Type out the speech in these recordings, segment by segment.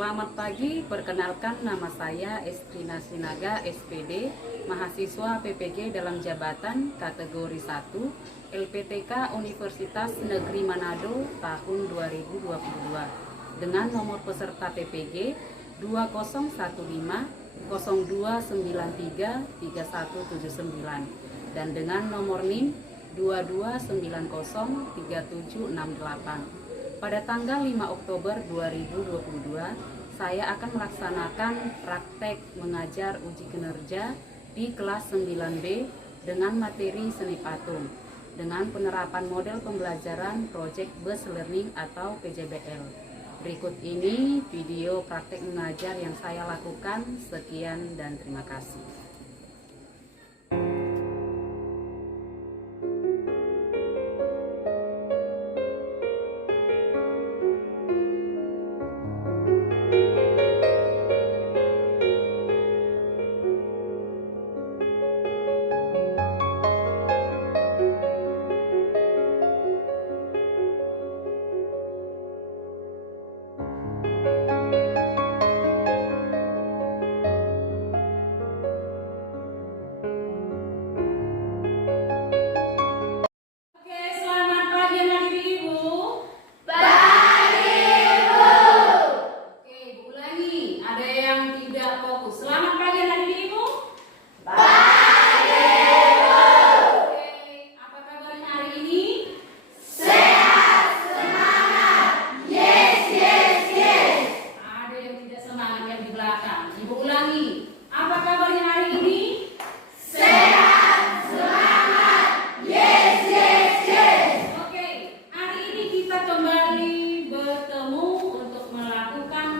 Selamat pagi, perkenalkan nama saya Estrina Sinaga, SPD, mahasiswa PPG dalam jabatan kategori 1, LPTK Universitas Negeri Manado tahun 2022 dengan nomor peserta PPG 2015 0293 3179 dan dengan nomor NIM 2290 3768. Pada tanggal 5 Oktober 2022, saya akan melaksanakan praktek mengajar uji kinerja di kelas 9B dengan materi seni patung dengan penerapan model pembelajaran Project Based Learning atau PJBL. Berikut ini video praktek mengajar yang saya lakukan. Sekian dan terima kasih.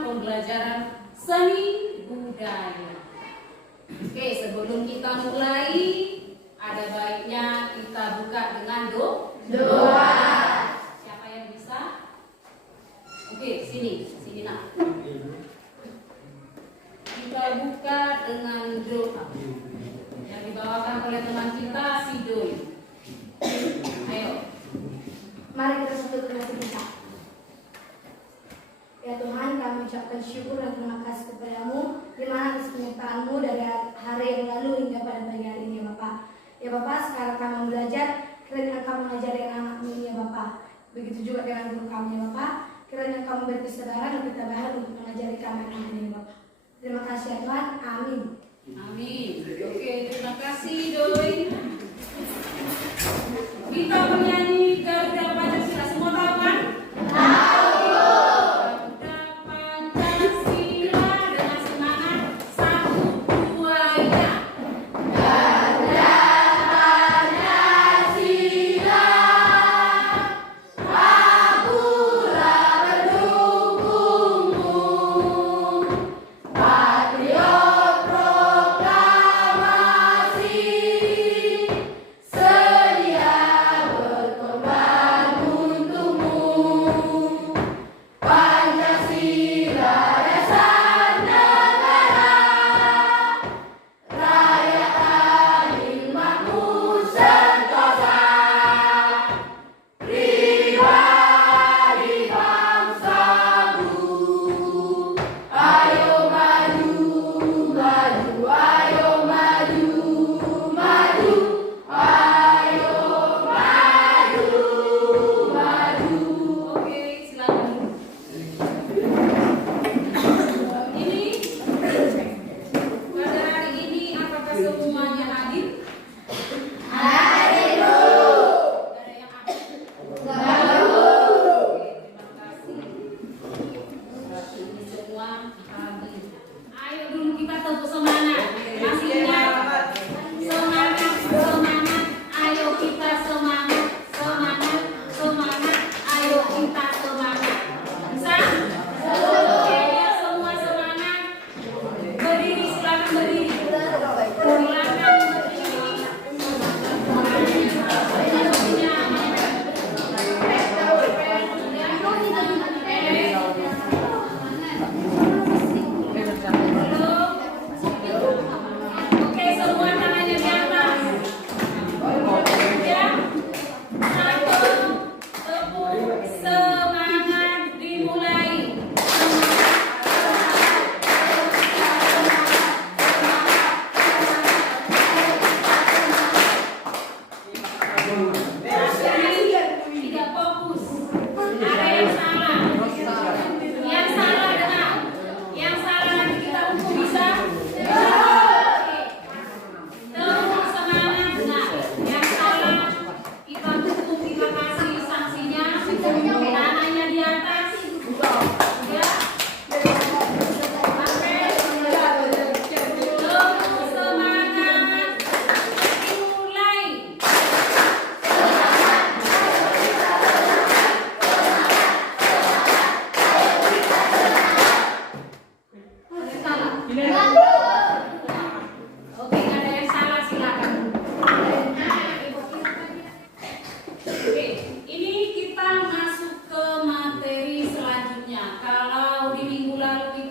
Pembelajaran seni budaya. Oke, sebelum kita mulai, ada baiknya kita buka dengan doa. Siapa yang bisa? Oke, sini nak. Kita buka dengan doa yang dibawakan oleh teman kita, si Doi. Ayo. Mari kita satukan hati kita. Ya Tuhan, kami ucapkan syukur dan terima kasih kepadamu di mana atas penyertaan-Mu dari hari yang lalu hingga pada pagi hari ini ya Bapak. Ya Bapak, sekarang kami belajar, kiranya Engkau mengajari anak-anak ini ya Bapak. Begitu juga dengan guru kami ya Bapak. Kiranya Engkau memberi kesabaran dan ketabahan untuk mengajari kami anak-anak ini ya Bapak. Terima kasih ya Tuhan, amin. Amin. Oke, terima kasih Doi. Kita menyanyi Garuda Pancasila, semua tahu kan? Sedia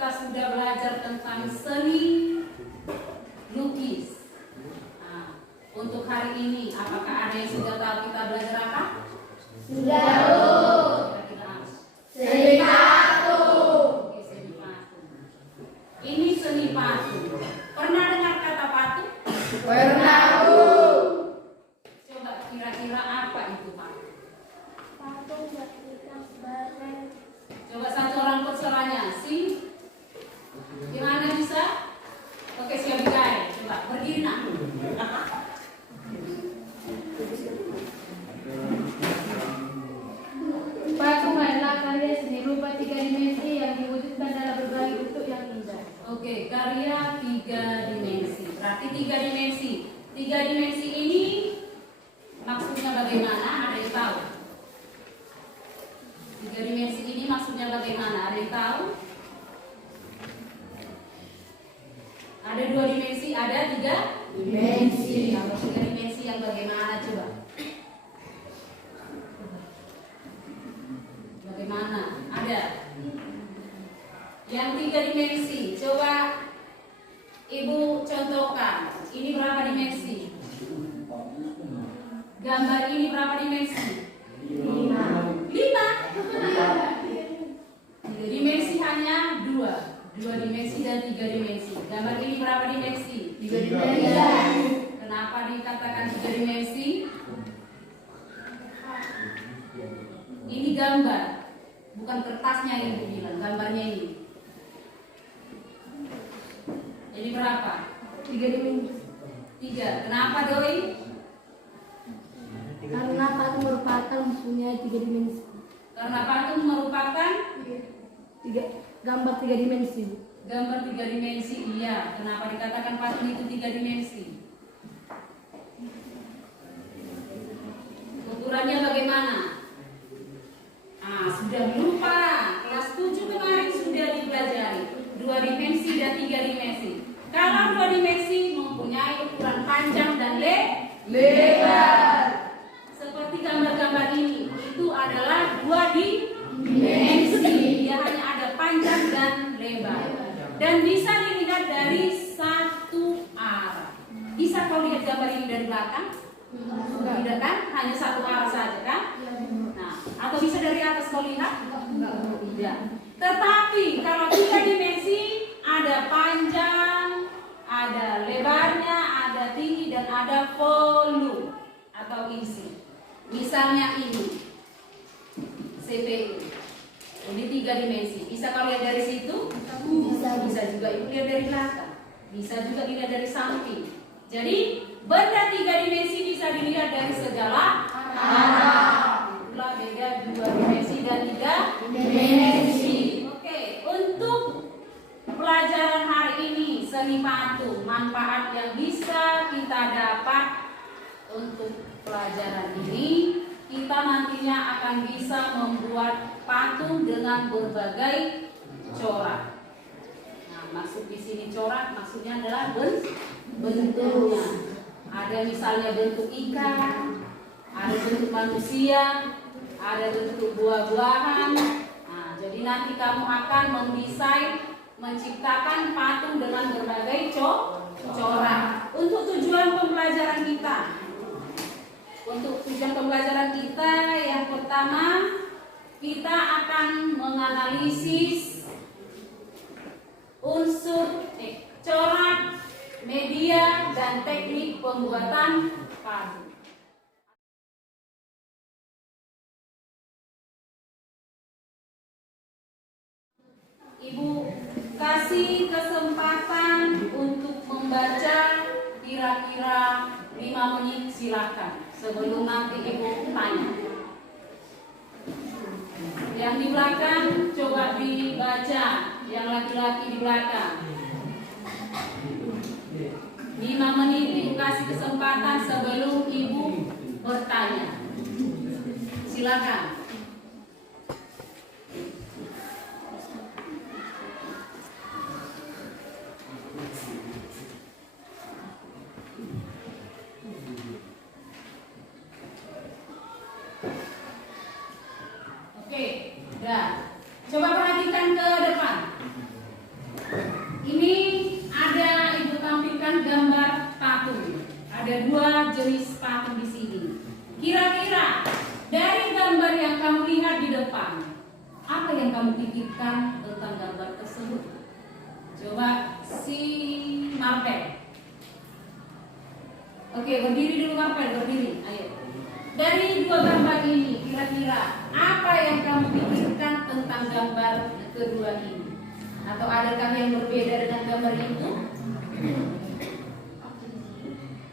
kita sudah belajar tentang seni lukis. Nah, untuk hari ini, apakah ada yang sudah tahu kita belajar apa? Sudah. Kira-kira apa? Seni patung. Oke, seni patung. Ini seni patung. Pernah dengar kata patung? Pernah. Coba kira-kira apa itu patung? Patung berhitam bareng. Coba satu orang peseranya, sih. Gimana bisa? Oke, siap guys. Coba berdiri nak. Patung adalah karya seni rupa 3 dimensi yang diwujudkan dalam berbagai bentuk yang indah. Oke, karya 3 dimensi. Berarti 3 dimensi. 3 dimensi ini maksudnya bagaimana? Ada yang tahu? 3 dimensi ini maksudnya bagaimana? Ada yang tahu? Ada 2 dimensi, ada 3 Dimensi. Kalau 3 dimensi yang bagaimana coba? Bagaimana? Ada. Yang 3 dimensi, coba Ibu contohkan. Ini berapa dimensi? Gambar ini berapa dimensi? 5. 3 dimensi hanya 2 dimensi dan 3 dimensi. Gambar ini berapa dimensi? 3 dimensi. Kenapa dikatakan 3 dimensi? Ini gambar, bukan kertasnya yang Ibu bilang, gambarnya ini. Ini berapa? 3 dimensi. 3. Kenapa Doi? Karena patung merupakan mempunyai 3 dimensi. Karena patung merupakan Gambar 3 dimensi. gambar 3 dimensi. Iya. Kenapa dikatakan patung itu 3 dimensi? Ukurannya bagaimana? Sudah lupa. Kelas 7 kemarin sudah dipelajari 2 dimensi dan 3 dimensi. Kalau 2 dimensi mempunyai ukuran panjang dan lebar. Seperti gambar-gambar ini, itu adalah 2 dimensi. Dia hanya ada panjang dan lebar. Dan bisa dilihat dari satu arah. Bisa kau lihat gambar ini dari belakang? Tidak kan? Hanya satu arah saja kan? Nah, atau bisa dari atas kau lihat? Tidak. Tetapi kalau 3 dimensi ada panjang, ada lebarnya, ada tinggi dan ada volume atau isi. Misalnya ini CPU. Ini 3 dimensi. Bisa kau lihat dari situ? Bisa juga Ibu lihat dari belakang. Bisa juga dilihat dari samping. Jadi benda 3 dimensi bisa dilihat dari segala arah. Itulah beda 2 dimensi dan 3 dimensi. Oke, untuk pelajaran hari ini seni patung, manfaat yang bisa kita dapat untuk pelajaran ini, kita nantinya akan bisa membuat patung dengan berbagai corak. Nah, maksud di sini corak maksudnya adalah bentuknya. Ada misalnya bentuk ikan, ada bentuk manusia, ada bentuk buah-buahan. Nah, jadi nanti kamu akan mendesain, menciptakan patung dengan berbagai corak. Untuk tujuan pembelajaran kita, yang pertama kita akan menganalisis unsur corak, media, dan teknik pembuatan patung. Ibu kasih kesempatan untuk membaca kira-kira 5 menit, silakan. Sebelum nanti Ibu tanya. Yang di belakang coba dibaca, yang laki-laki di belakang. 5 menit Ibu kasih kesempatan sebelum Ibu bertanya. Silakan. Oke, dah. Coba perhatikan ke depan. perhatikan tentang gambar tersebut. Coba si Marvel. Oke, berdiri dulu Marvel, berdiri. Ayo. Dari dua gambar ini, kira-kira apa yang kamu pikirkan tentang gambar kedua ini? Atau adakah yang berbeda dengan gambar itu?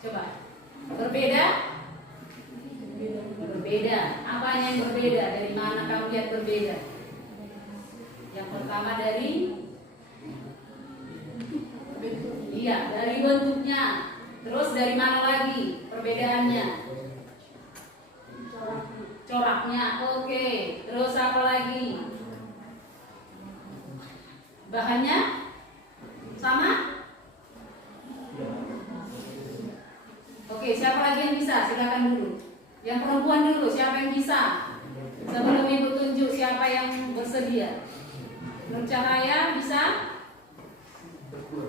Coba. Berbeda? Berbeda. Apanya yang berbeda? Dari mana kamu lihat berbeda? Yang pertama dari iya, dari bentuknya. Terus dari mana lagi perbedaannya? Coraknya. Oke. Terus apa lagi? Bahannya sama? Oke, siapa lagi yang bisa? Silakan dulu. Yang perempuan dulu, siapa yang bisa? Sebelum Ibu tunjuk siapa yang bersedia. Nur Cahaya bisa?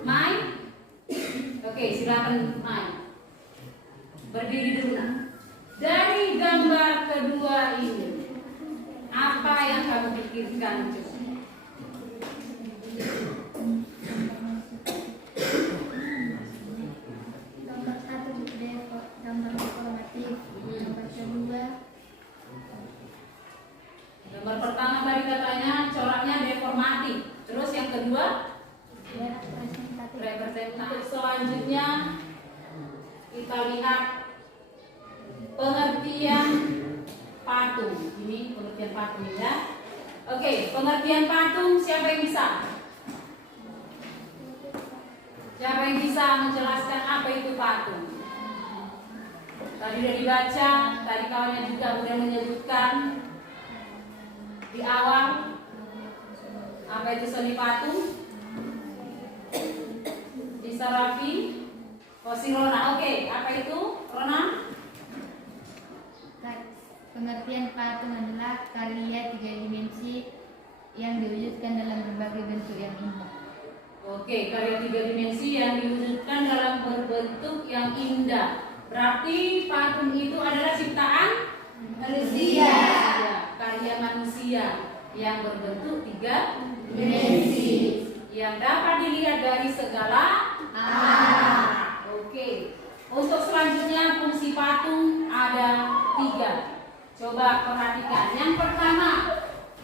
Mai? Oke, silakan Mai. Berdiri dulu nak. Dari gambar kedua ini, apa yang kamu pikirkan? Gambar satu gambar informatif, gambar kedua Gambar pertama tadi katanya coraknya deformatif. Terus yang kedua representatif. Selanjutnya kita lihat pengertian patung. Ini pengertian patung ya. Oke, pengertian patung siapa yang bisa? Siapa yang bisa menjelaskan apa itu patung? Tadi sudah dibaca, tadi kawannya juga sudah menyebutkan di awal apa itu seni patung. Bisa Raffi, si Rona. Oke, apa itu Rona? pengertian patung adalah karya tiga dimensi yang diwujudkan dalam berbagai bentuk yang indah. Oke, karya tiga dimensi yang diwujudkan dalam berbentuk yang indah. Berarti patung itu adalah ciptaan manusia. Ya, karya manusia yang berbentuk tiga dimensi yang dapat dilihat dari segala arah. Oke. Untuk selanjutnya fungsi patung ada 3. Coba perhatikan. Yang pertama,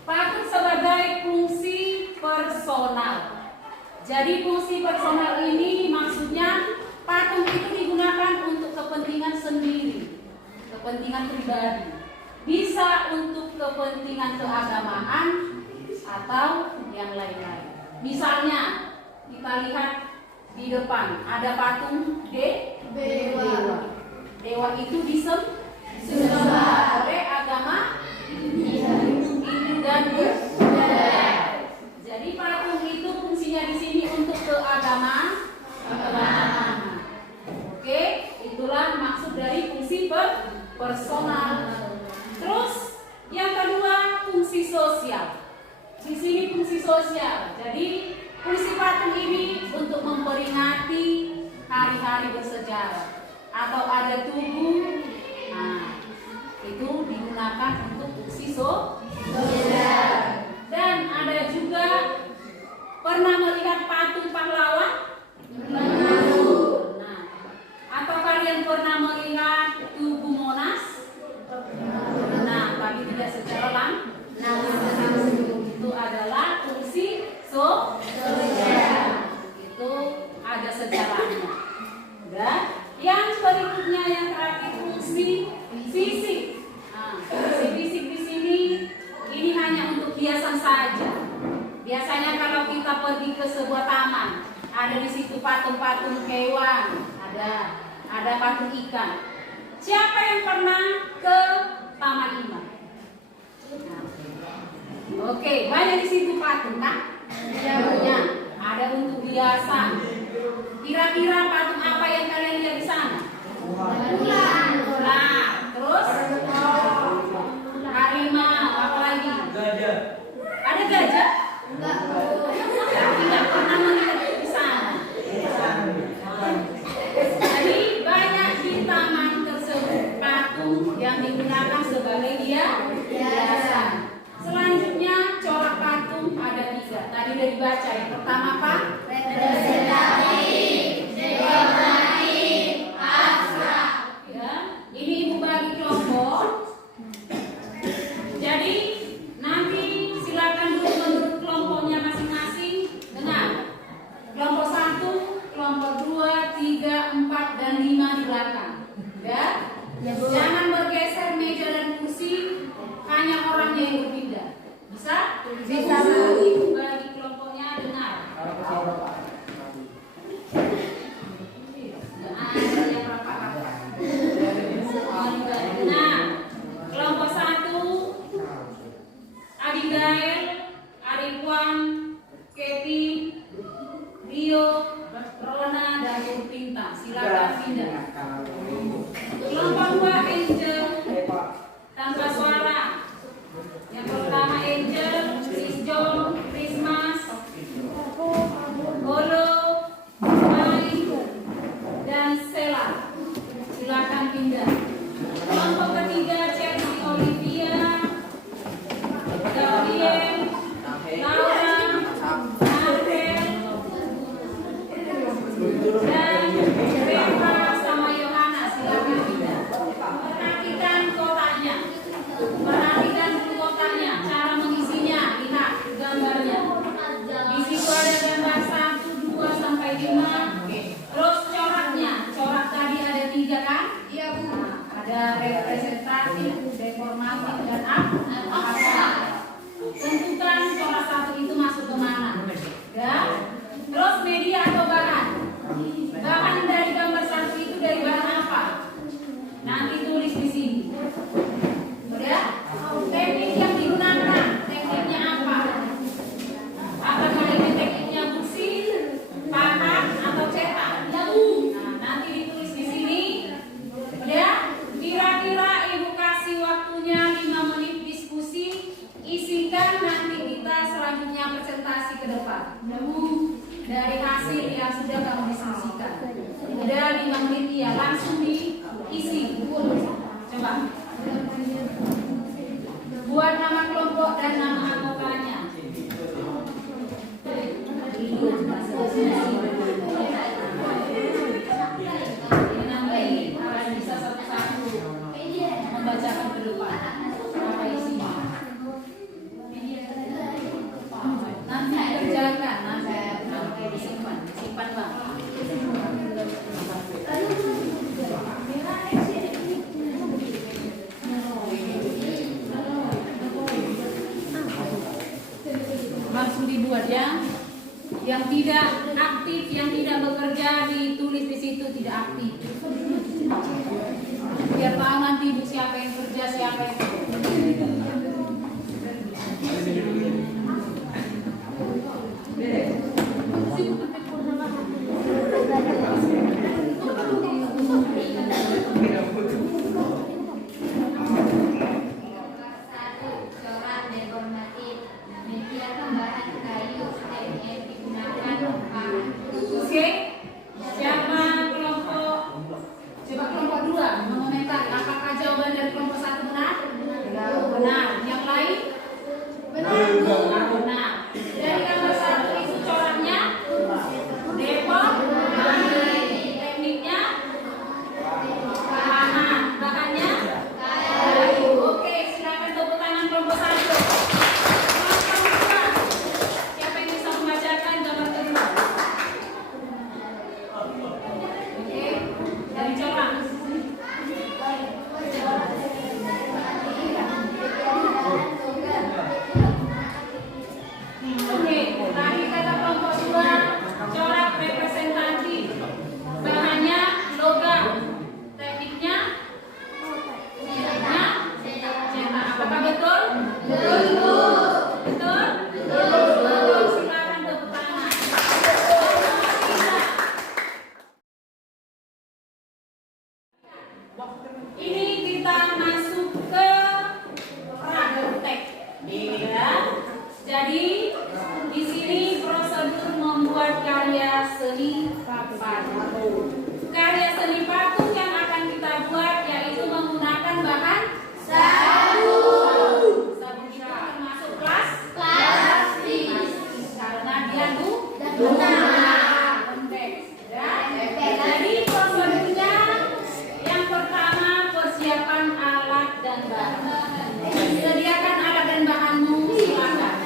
patung sebagai fungsi personal. Jadi fungsi personal ini maksudnya patung itu digunakan untuk kepentingan sendiri, kepentingan pribadi. Bisa untuk kepentingan keagamaan atau yang lain-lain. Misalnya kita lihat di depan ada patung dewa. Dewa itu disembah oleh agama Hindu dan Buddha. Jadi patung itu fungsinya di sini untuk keagamaan. Oke, itulah maksud dari fungsi personal. Terus yang kedua fungsi sosial. Di sini fungsi sosial. Jadi fungsi patung ini untuk memperingati hari-hari bersejarah atau ada tubuh. Nah, itu digunakan untuk fungsi sosial. Dan ada juga pernah melihat patung pahlawan? Nah, atau kalian pernah melihat tubuh Monas? Nah, tapi tidak secara langsung. Itu adalah fungsi sosial. Itu ada sejarahnya. Udah. Yang berikutnya yang terakhir fungsi fisik. Nah, fungsi fisik di sini ini hanya untuk hiasan saja. Biasanya kalau kita pergi ke sebuah taman, ada di situ patung-patung hewan, ada patung ikan. Siapa yang pernah ke Taman Imam? Oke, banyak di situ patung kan? Banyak. Ada untuk hiasan. Kira-kira patung apa yang kalian lihat di sana? Ular. Terus? Harimau. Apa lagi? Gajah. Ada gajah? Enggak. Tidak pernah melihat di sana. Jadi banyak di taman tersebut patung yang digunakan sebagai hiasan. Selanjutnya corak patung ada sudah dibaca. Yang pertama apa? Ya, ini ibu bagi kelompok. Jadi nanti silakan dulu menurut kelompoknya masing-masing. Dengar. Kelompok 1, kelompok 2, 3, 4, dan 5 di belakang. Ya. Jangan bergeser meja dan kursi, hanya orangnya yang berpindah. Bisa? Bisa. Ibu bagi kelompoknya, dengar. Nah, kelompok 1 Abigail, Arifwan, Kevin, Rio, Rona, dan Urpinta. Silakan pindah. Kelompok 2 Angel tanpa suara. Yang pertama Angel, John, Christmas, Holo, Mai, dan Sela. Silakan pindah. Kelompok ketiga Chelsea Olivia, Gabriel, Laura, Marvel, dan Reva sama Yohana. Silakan pindah. Perhatikan kotaknya. Perhatikan dulu kotaknya, cara mengisinya. Lihat gambarnya. Di situ ada gambar 1, 2, sampai 5. Terus coraknya. Corak tadi ada 3 kan? Iya, Bu. Ada representatif, deformatif, dan abstrak. Tentukan corak 1 itu masuk ke mana. Ya. Terus media atau bahan. Bahan dari gambar 1 itu dari bahan apa? Nanti tulis di sini. Udah? Teknik yang digunakan, tekniknya apa? Apakah ini tekniknya busi, pahat, atau cetak? Nah, nanti ditulis di sini. Udah? Kira-kira ibu kasih waktunya 5 menit diskusi. Isikan, nanti kita selanjutnya presentasi ke depan. Dari hasil yang sudah kamu diskusikan. Udah 5 menit ya, langsung diisi. Coba. Buat nama kelompok dan nama anggotanya. Ini harus bisa satu-satu membacakan ke depan. Apa isinya? Nanti kerjakan, nanti disimpan bang. Langsung dibuat ya. Yang tidak aktif, yang tidak bekerja ditulis di situ tidak aktif. Biar tahu nanti ibu siapa yang kerja, siapa yang Coba kelompok 2 mengomentari apakah jawaban dari kelompok 1 benar? Diadu dan benar. Jadi prosedurnya yang pertama persiapan alat dan bahan. Sediakan alat dan bahanmu, silakan.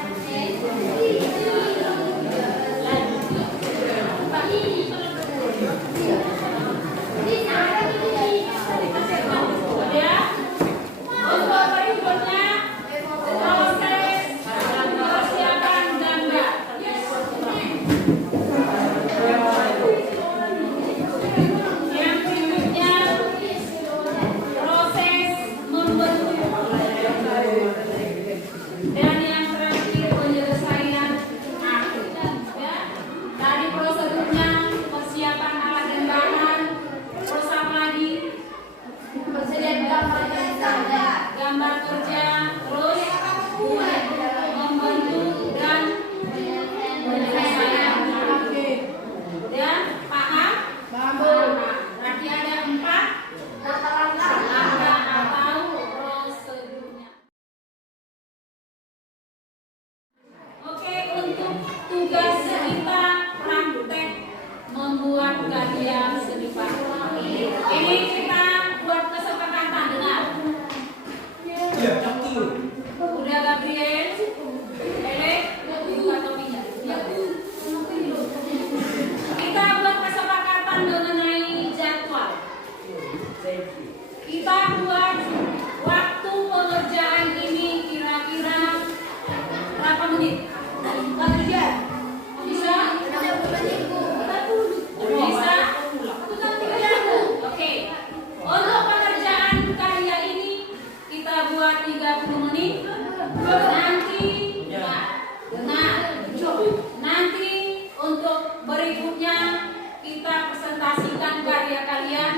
Untuk berikutnya proses persiapan gambar. Yang berikutnya proses membentuk. Dan yang terakhir penyelesaian akhir. Ya. Tadi prosedurnya persiapan alat dan bahan. Terus apa lagi? Persediaan gambar kerja, terus membentuk dan penyelesaian. Ya, paham? Berarti ada 4 langkah atau prosedurnya. Oke, untuk tugas kita praktek membuat karya seni patung. Ini kita buat kesepakatan, dengar. Udah Gabriel, Elek, buka topinya. Kita buat kesepakatan mengenai jadwal. Kita buat waktu pengerjaan ini kira-kira berapa menit? 1 jam. Bisa? Bisa? Oke. Untuk pengerjaan karya ini kita buat 30 menit. Nanti untuk berikutnya kita presentasikan karya kalian,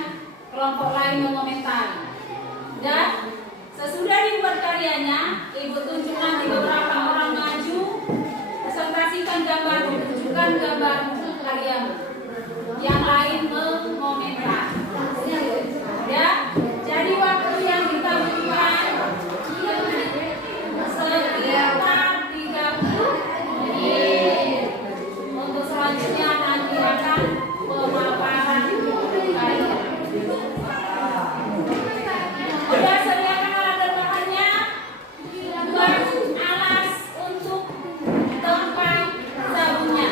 kelompok lain mengomentari. Dan sesudah dibuat karyanya, ibu tunjuk nanti beberapa orang maju, presentasikan gambar, tunjukkan gambar karyamu. Yang lain mengomentari. Ya, jadi waktu yang kita butuhkan sekitar 30 menit. Untuk selanjutnya nanti akan pemaparan karya. Udah sediakan alat dan bahannya. Buat alas untuk tempat sabunnya.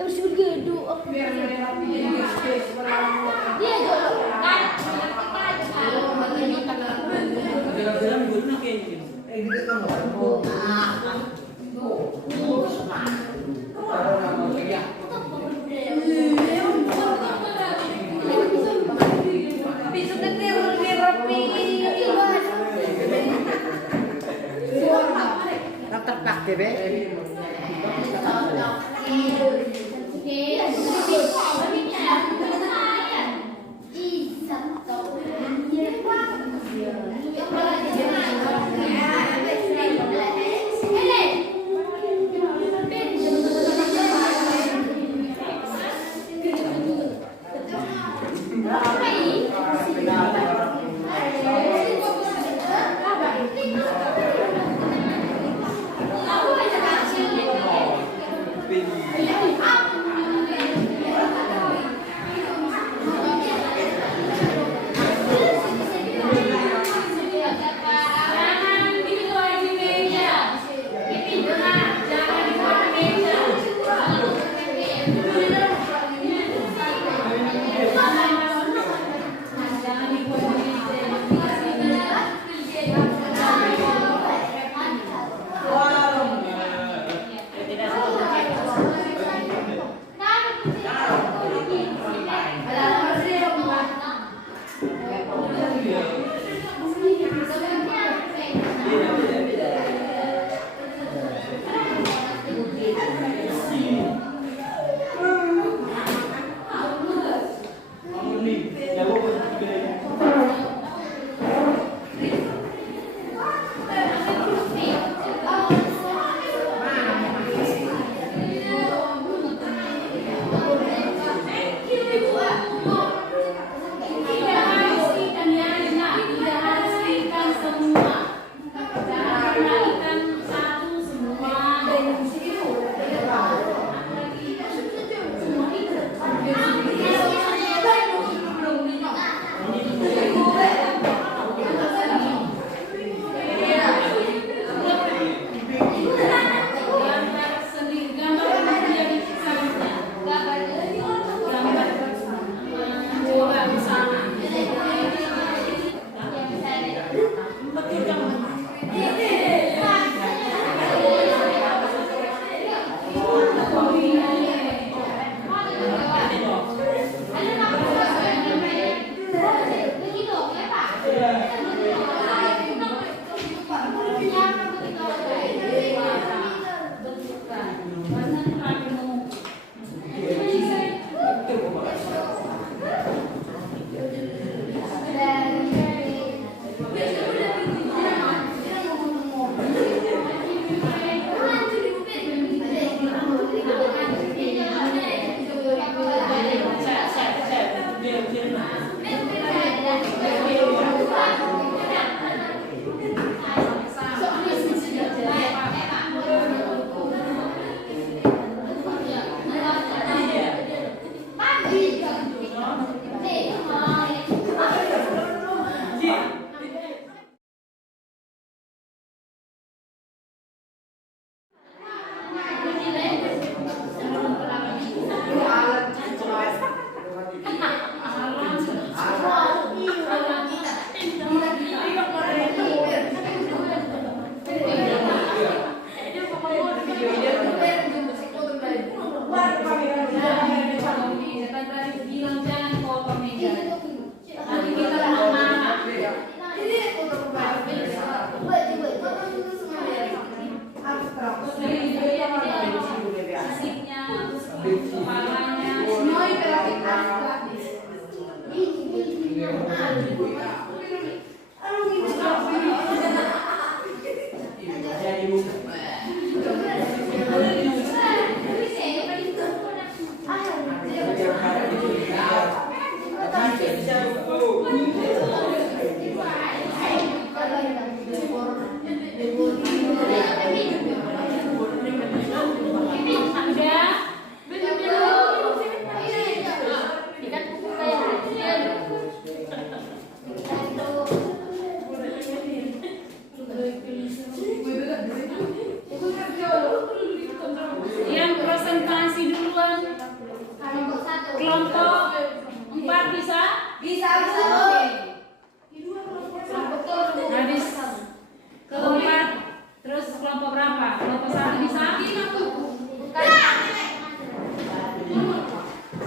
Terus begitu. Dia terpak deh,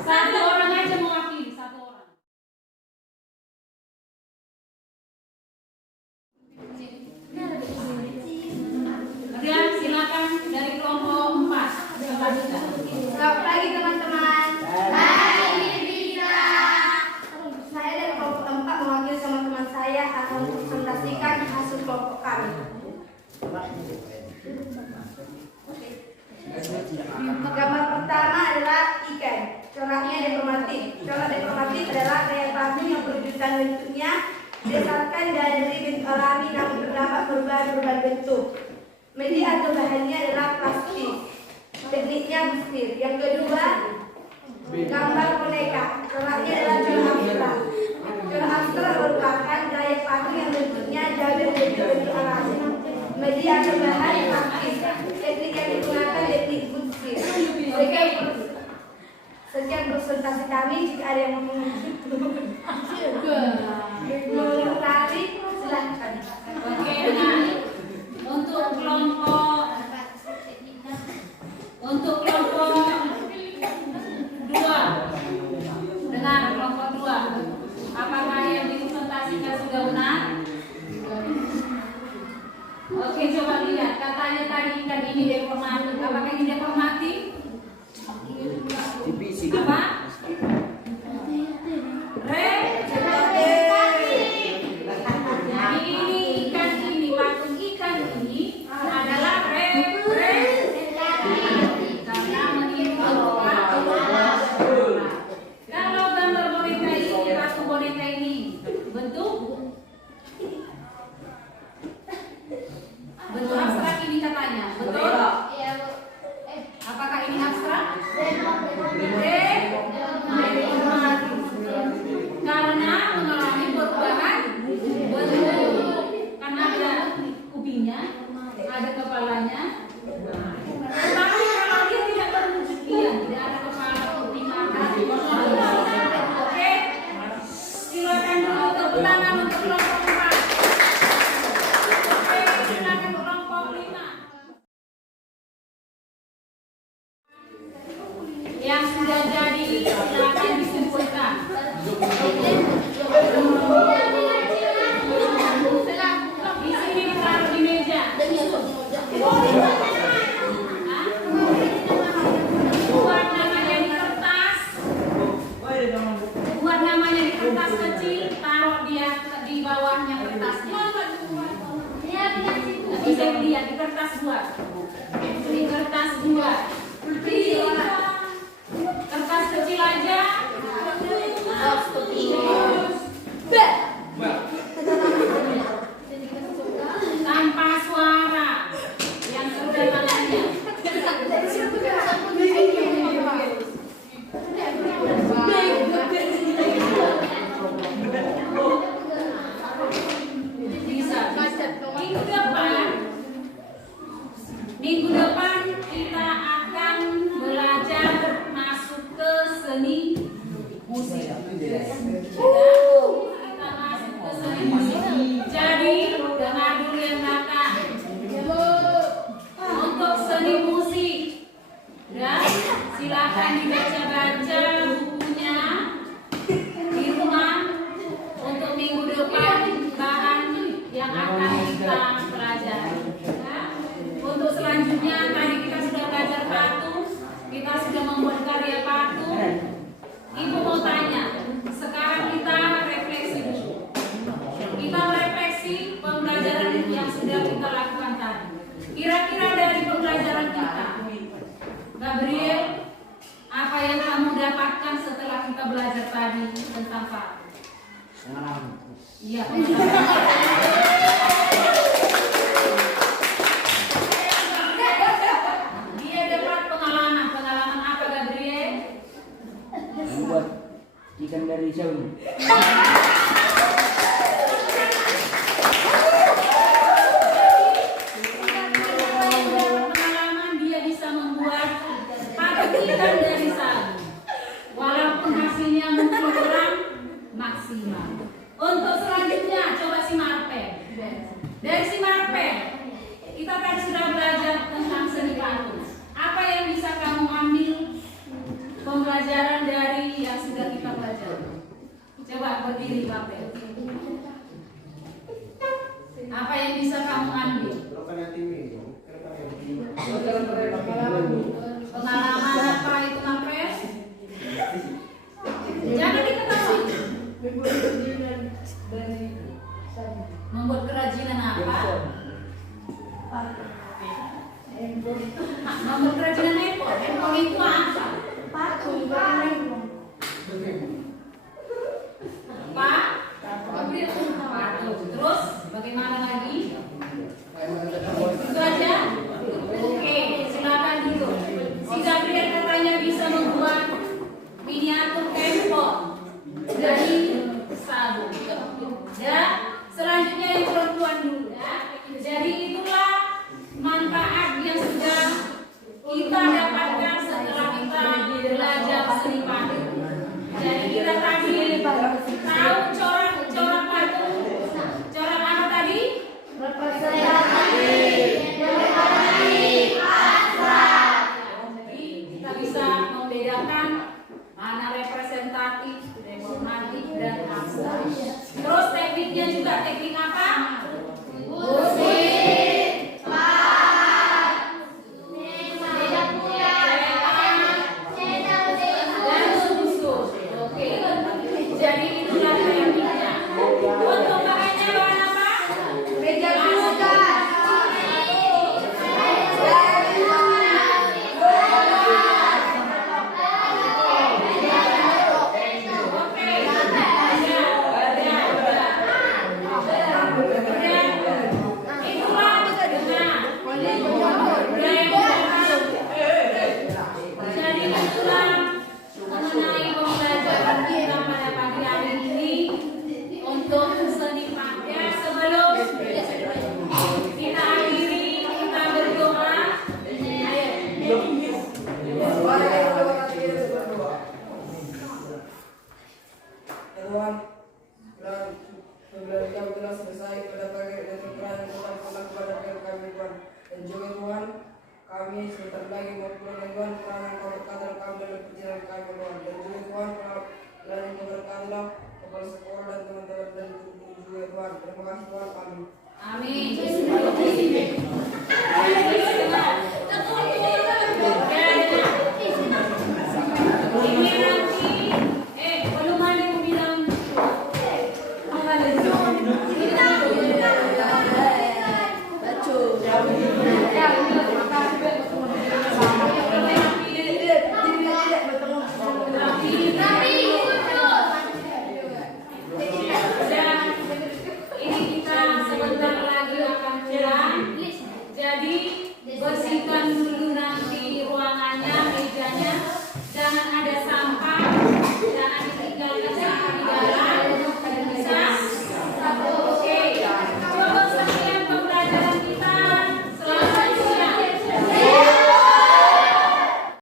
Satu orang aja mewakili, satu orang. Kemudian silakan dari kelompok 4 selanjutnya. Selamat pagi teman-teman. Saya dari kelompok 4 mewakili teman-teman saya akan mempresentasikan hasil kelompok kami. Gambar pertama adalah ikan. Coraknya deformatif. Corak deformatif adalah gaya bangun yang perwujudan bentuknya berdasarkan dari bentuk alami namun terdapat perubahan bentuk. Media atau bahannya adalah plastik. Tekniknya bustir. Yang kedua, gambar boneka. Coraknya adalah corak abstrak. Corak abstrak merupakan gaya patung yang bentuknya jauh dari bentuk alami. Media atau bahan plastik. Teknik yang digunakan teknik bustir. Sekian presentasi kami. Jika ada yang mau mengetahui, silakan. Oke, nah, untuk kelompok 2, dengar kelompok 2. Apakah yang dipresentasikan sudah benar? Oke, coba lihat. Katanya tadi ikan ini deformatif. Apakah ini deformatif? Apa? Jadi ini ikan ini, patung ikan ini adalah karena meniru kalau gambar boneka ini, patung boneka ini bentuk abstrak ini katanya, betul? Apakah ini abstrak? Karena mengalami perubahan bentuk, kan ada kubinya, ada kepalanya. Tetapi kalau dia tidak berwujud tidak ada kepala, kuping, mata. Oke, silakan dulu tepuk tangan untuk kelompok 4. Oke, silakan kelompok 5. Yang sudah jadi silakan dikumpulkan. Di sini ditaruh di meja. Buat namanya di kertas. Buat namanya di kertas kecil, taruh di bawahnya kertasnya. Bisa dilihat di kertas buat. Di kertas buat. Kertas kecil aja. Tanpa suara yang sudah tangannya. Bisa. Minggu depan kita akan belajar masuk ke seni musik. Kita masuk ke seni musik. Jadi dengar dulu yang belakang. Untuk seni musik, ya, silakan dibaca-baca bukunya di rumah untuk minggu depan bahan yang akan kita pelajari. Ya. Untuk selanjutnya tadi kita sudah belajar patung, kita sudah membuat karya patung. Ibu mau tanya, sekarang kita refleksi dulu. Kita refleksi pembelajaran yang sudah kita lakukan tadi. Kira-kira dari pembelajaran kita, Gabriel, apa yang kamu dapatkan setelah kita belajar tadi tentang patung? Iya, dia dapat pengalaman apa, Gabriel? Membuat ikan dari jauh. Pengalaman dia bisa membuat patung ikan dari sagu. Walaupun hasilnya mungkin kurang maksimal. Untuk selanjutnya, coba simak. kamu ambil? Pengalaman apa itu Mapres? Jangan diketahui. Membuat kerajinan apa? Membuat kerajinan handphone. Handphone itu apa? Patung. Pak? Patung. Terus bagaimana lagi? Itu aja? Oke, silakan dulu. Si Gabriel katanya bisa membuat miniatur handphone dari sabun. Ya, selanjutnya yang perempuan dulu ya. Jadi itulah manfaat yang sudah kita dapatkan setelah kita belajar seni patung. Jadi kita tadi tahu corak patung. Corak apa tadi? Jadi kita bisa membedakan mana representatif, demonstratif, dan abstrak. Terus tekniknya juga teknik apa? Dan susun. Oke. Jadi itulah tekniknya. Untuk bahannya bahan apa? Jadi itulah mengenai pembelajaran kita pada pagi hari ini untuk seni patung. Sebelum kita akhiri, kita berdoa. Tuhan, dan pembelajaran telah selesai pada pagi dan Tuhan Tuhan kepada kami Tuhan. Dan juga Tuhan, kami sebentar lagi mau pulang Tuhan, perangan kau berkata kami dalam perjalanan kami Tuhan. Dan juga Tuhan, pelan kau berkatalah kepala sekolah dan teman-teman dan guru juga Tuhan. Terima kasih Tuhan, amin. Amin. Ini nanti, belum ada yang bilang. Baca.